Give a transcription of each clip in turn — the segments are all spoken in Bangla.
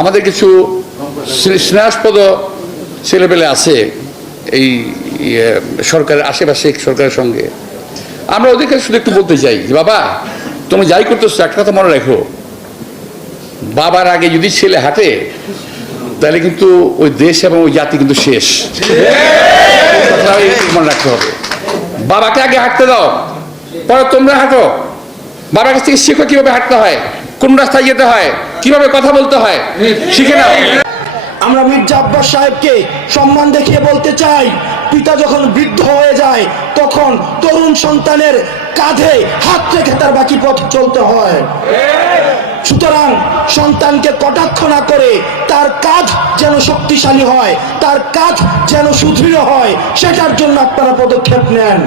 আমাদের কিছু স্নেহাস্পদ ছেলেপেলে আছে এই সরকারের আশেপাশে, সরকারের সঙ্গে। আমরা ওদেরকে শুধু একটু বলতে চাই যে বাবা, তুমি যাই করতেছো একটা কথা মনে রাখো, বাবার আগে যদি ছেলে হাঁটে তাহলে কিন্তু ওই দেশ এবং ওই জাতি কিন্তু শেষ। মনে রাখতে হবে, বাবাকে আগে হাঁটতে দাও, পরে তোমরা হাঁটো। বাবার কাছ থেকে শেখো কিভাবে হাঁটতে হয়, কোন রাস্তায় যেতে হয়, কিভাবে কথা বলতে হয়, শিখে নাও। আমরা মির্জা আব্বাস সাহেবকে সম্মান দেখিয়ে বলতে চাই, পিতা যখন বৃদ্ধ হয়ে যায় তখন তরুণ সন্তানের কাঁধে হাত রেখে তার বাকি পথ চলতে হয়। সুতরাং সন্তানকে কটাক্ষ না করে তার কাঁধ যেন শক্তিশালী হয়, তার কাঁধ যেন সুদৃঢ় হয়, সেটার জন্য আপনারা পদক্ষেপ নেন।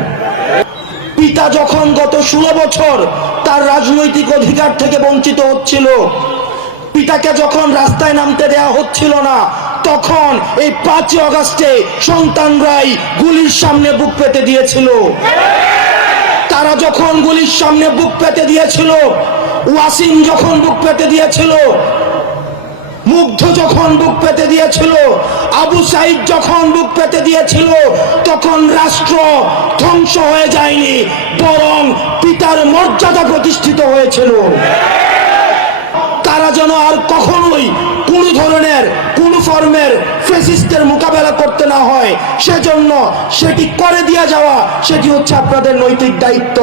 পিতা যখন গত 16 বছর তার রাজনৈতিক অধিকার থেকে বঞ্চিত হচ্ছিল, পিতাকে যখন রাস্তায় নামতে দেওয়া হচ্ছিল না, তখন এই 5 আগস্টে সন্তানরাই গুলির সামনে বুক পেতে দিয়েছিল। তারা যখন গুলির সামনে বুক পেতে দিয়েছিল, ওয়াসিম যখন বুক পেতে দিয়েছিল, মুগ্ধ যখন বুক পেতে দিয়েছিল, আবু সাইদ যখন বুক পেতে দিয়েছিল, তখন রাষ্ট্র ধ্বংস হয়ে যায়নি, বরং পিতার মর্যাদা প্রতিষ্ঠিত হয়েছিল। তারা যেন আর কখনোই কোন ধরনের কোন ফর্মের ফ্যাসিস্টের মোকাবেলা করতে না হয়, সেজন্য সেটি করে দিয়ে যাওয়া, সেটি হচ্ছে আপনাদের নৈতিক দায়িত্ব।